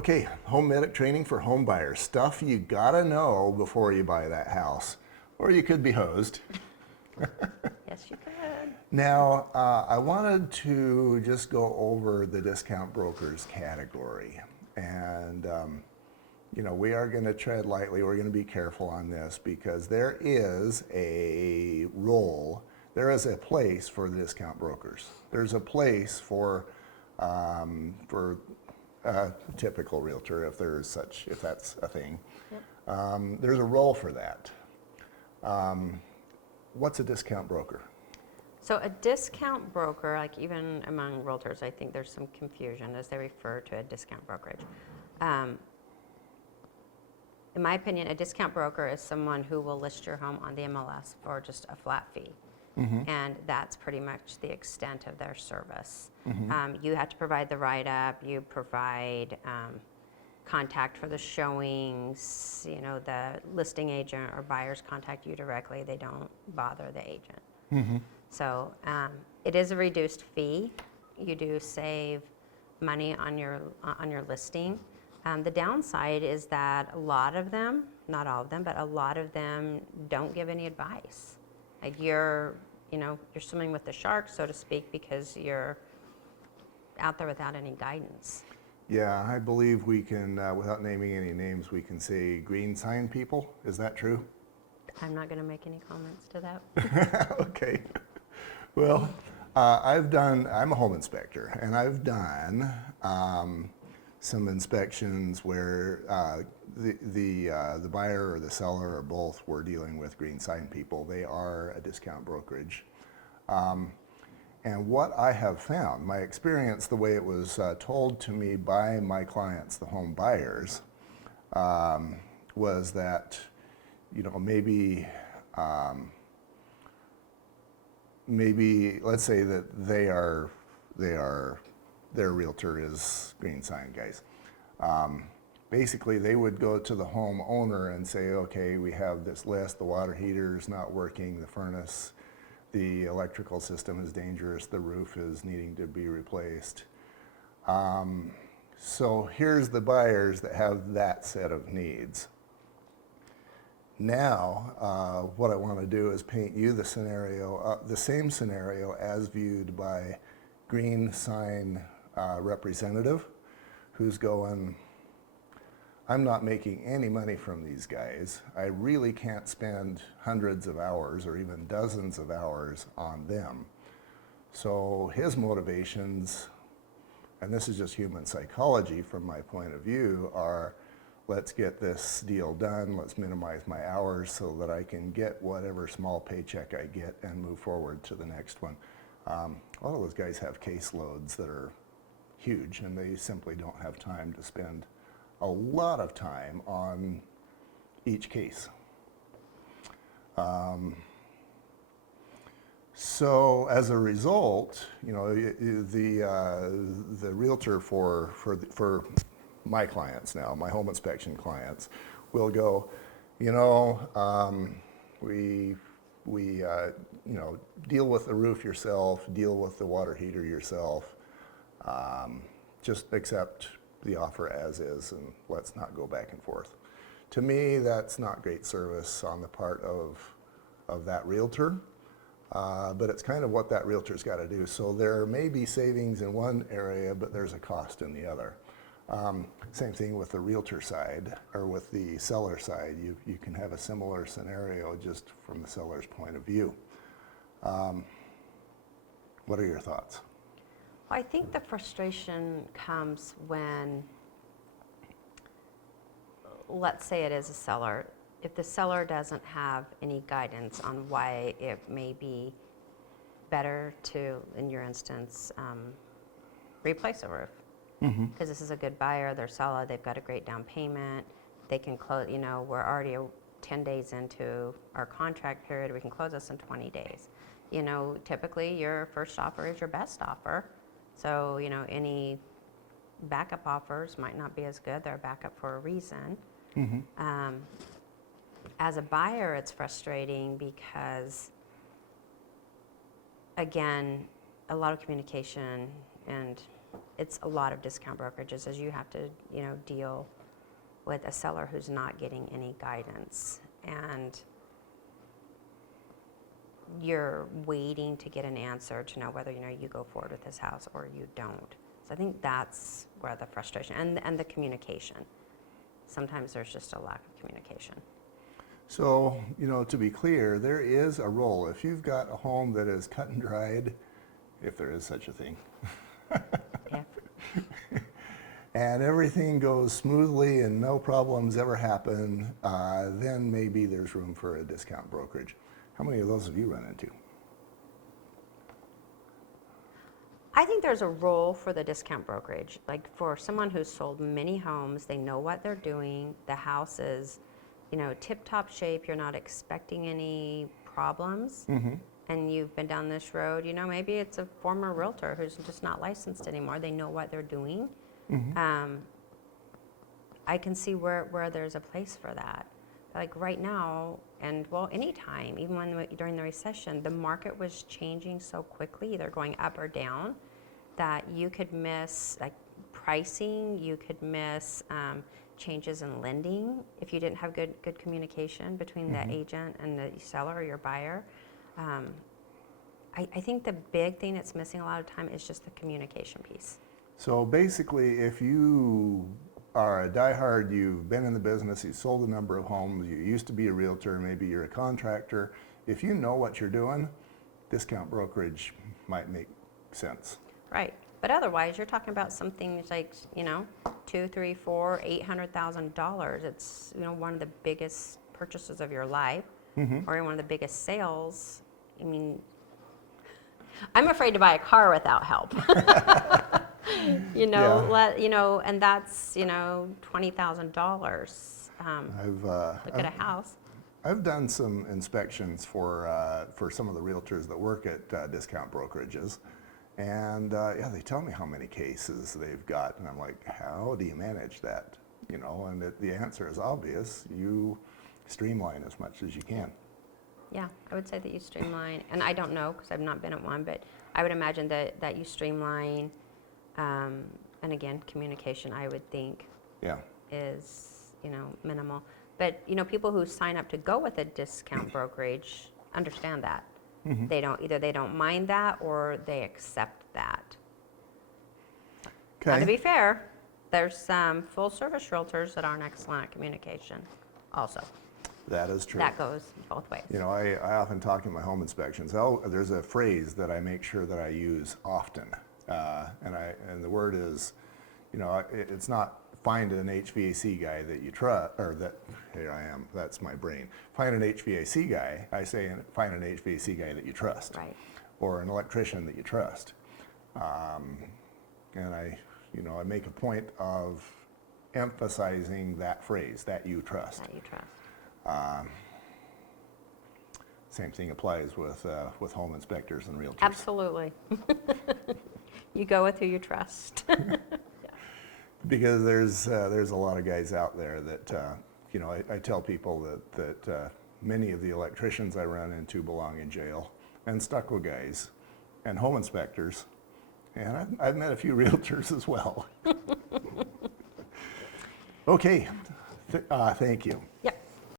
Okay, home medic training for home buyers. Stuff you gotta know before you buy that house, or you could be hosed. Yes, you could. Now, I wanted to just go over the discount brokers category. And, we are going to tread lightly. We're going to be careful on this because there is a role, there is a place for the discount brokers. There's a place for a typical realtor, if that's a thing. Yep. There's a role for that. What's a discount broker? So a discount broker, like even among realtors, I think there's some confusion as they refer to a discount brokerage. In my opinion, a discount broker is someone who will list your home on the MLS for just a flat fee. And that's pretty much the extent of their service. You have to provide the write-up, you provide contact for the showings, the listing agent or buyers contact you directly, they don't bother the agent. So it is a reduced fee. You do save money on your listing. The downside is that a lot of them, not all of them, but a lot of them don't give any advice. Like you're swimming with the sharks, so to speak, because you're out there without any guidance. Yeah, I believe we can, without naming any names, we can say green sign people. Is that true? I'm not going to make any comments to that. Okay. Well, I'm a home inspector, and I've done some inspections where the buyer or the seller or both were dealing with green sign people. They are a discount brokerage. And what I have found, my experience, the way it was told to me by my clients, the home buyers, was that, maybe let's say that their realtor is green sign guys. Basically, they would go to the homeowner and say, okay, we have this list, the water heater is not working, the furnace, the electrical system is dangerous, the roof is needing to be replaced. So here's the buyers that have that set of needs. Now, what I want to do is paint you the scenario, the same scenario as viewed by green sign representative who's going, I'm not making any money from these guys. I really can't spend hundreds of hours or even dozens of hours on them. So his motivations, and this is just human psychology from my point of view, are let's get this deal done, let's minimize my hours so that I can get whatever small paycheck I get and move forward to the next one. A lot of those guys have caseloads that are huge, and they simply don't have time to spend a lot of time on each case. So as a result, the realtor for my clients now, my home inspection clients, will go, we deal with the roof yourself, deal with the water heater yourself, just accept the offer as is and let's not go back and forth. To me, that's not great service on the part of that realtor, but it's kind of what that realtor's got to do. So there may be savings in one area, but there's a cost in the other. Same thing with the realtor side or with the seller side. You can have a similar scenario just from the seller's point of view. What are your thoughts? I think the frustration comes when, let's say it is a seller, if the seller doesn't have any guidance on why it may be better to, in your instance, replace a roof. Because this is a good buyer, they're solid, they've got a great down payment, they can close, we're already 10 days into our contract period, we can close this in 20 days. Typically your first offer is your best offer. So, any backup offers might not be as good. They're a backup for a reason. As a buyer, it's frustrating because, again, a lot of communication and it's a lot of discount brokerages, as you have to, deal with a seller who's not getting any guidance, and you're waiting to get an answer to know whether, you go forward with this house or you don't. So I think that's where the frustration, and the communication. Sometimes there's just a lack of communication. So, to be clear, there is a role. If you've got a home that is cut and dried, if there is such a thing, Yeah. and everything goes smoothly and no problems ever happen, then maybe there's room for a discount brokerage. How many of those have you run into? I think there's a role for the discount brokerage. Like for someone who's sold many homes, they know what they're doing. The house is, tip-top shape. You're not expecting any problems. Mm-hmm. And you've been down this road, maybe it's a former realtor who's just not licensed anymore. They know what they're doing. Mm-hmm. I can see where there's a place for that. Like right now, and well, anytime, even during the recession, the market was changing so quickly, either going up or down, that you could miss like pricing, you could miss changes in lending if you didn't have good communication between the agent and the seller or your buyer. I think the big thing that's missing a lot of time is just the communication piece. So basically, if you are a diehard, you've been in the business, you've sold a number of homes, you used to be a realtor, maybe you're a contractor, if you know what you're doing, discount brokerage might make sense. Right. But otherwise, you're talking about something like, $200,000, $300,000, $400,000, $800,000. It's, one of the biggest purchases of your life, or one of the biggest sales. I mean, I'm afraid to buy a car without help. Yeah. And that's, $20,000. Look at a house. I've done some inspections for some of the realtors that work at discount brokerages, and they tell me how many cases they've got, and I'm like, how do you manage that? And the answer is obvious. You streamline as much as you can. Yeah, I would say that you streamline, and I don't know because I've not been at one, but I would imagine that you streamline, and again, communication, I would think, Yeah. is, minimal. But, people who sign up to go with a discount brokerage understand that. They don't mind that or they accept that. Now, to Okay. be fair, there's some full-service realtors that aren't excellent at communication also. That is true. That goes both ways. I often talk in my home inspections. There's a phrase that I make sure that I use often, and the word is, it's not find an HVAC guy that you trust, or that, here I am, that's my brain. Find an HVAC guy. I say find an HVAC guy that you trust, Right. or an electrician that you trust. And I make a point of emphasizing that phrase, that you trust. That you trust. Same thing applies with home inspectors and realtors. Absolutely. You go with who you trust. Because there's a lot of guys out there that I tell people that many of the electricians I run into belong in jail, and stucco guys, and home inspectors, and I've met a few realtors as well. Okay, thank you. Yep.